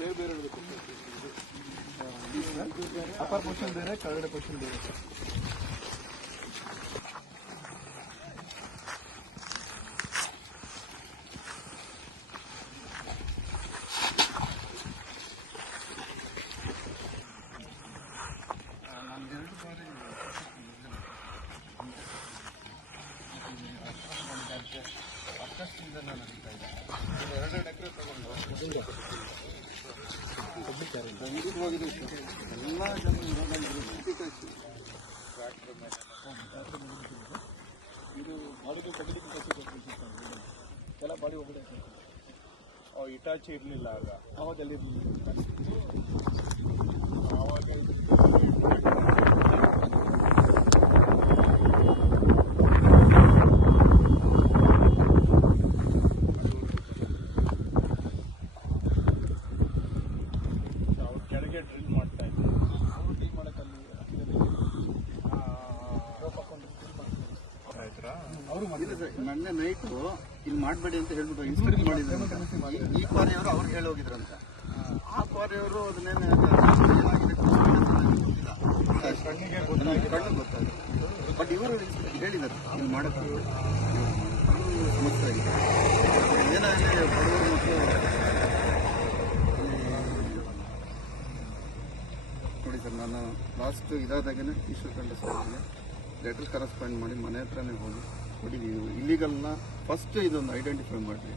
ಬೇರೆ ಬೇರೆ upper portion ಬೇರೆ, ಕೆಳಗಡೆ ಪೋರ್ಷನ್ ಬೇರೆ. ಎಲ್ಲ ಬಾಡಿ ಒಳಗಡೆ ಇಟಾಚಿ ಇರಲಿಲ್ಲ ಆಗ, ಅವಾಗಲ್ಲಿ ಆವಾಗ ಕೆಳಗೆ ಡ್ರಿಲ್ ಮಾಡ್ತಾ ಇದ್ರು. ಅವರು ಡ್ರಿಲ್ ಮಾಡೋಕ್ಕಲ್ಲಿ ಅವರು ಮೊನ್ನೆ ನೈಟು ಇಲ್ಲಿ ಮಾಡಬೇಡಿ ಅಂತ ಹೇಳ್ಬಿಟ್ಟು ಇನ್ಸ್ಪೆಕ್ಟ್ ಮಾಡಿದ್ರು. ಈ ಕ್ವಾರಿಯವರು ಅವ್ರು ಹೇಳಿ ಹೋಗಿದ್ರಂತ. ಆ ಕ್ವಾರಿಯವರು ಅದನ್ನೇನು ಕಣ್ಣಿಗೆ ಕಣ್ಣು ಗೊತ್ತಾಗಿದೆ. ಬಟ್ ಇವರು ಹೇಳಿದ್ದಾರೆ ಇಲ್ಲಿ ಮಾಡೋಕ್ಕೆ ಸಮಸ್ಯೆ ಆಗಿದೆ. ಏನಾಗಿದೆ ಬಡವರು ಮತ್ತು ನೋಡಿ ಸರ್, ನಾನು ಲಾಸ್ಟ್ ಇದಾದಾಗೇ ಈಶ್ವರಖಂಡ ಸರ್ಗೆ ಲೆಟರ್ ಕರೆಸ್ಪಾಂಡ್ ಮಾಡಿ ಮನೆ ಹತ್ರನೇ ಹೋಗಿ ನೋಡಿ, ಇಲ್ಲಿಗಲ್ನ ಫಸ್ಟ್ ಇದೊಂದು ಐಡೆಂಟಿಫೈ ಮಾಡಿರಿ.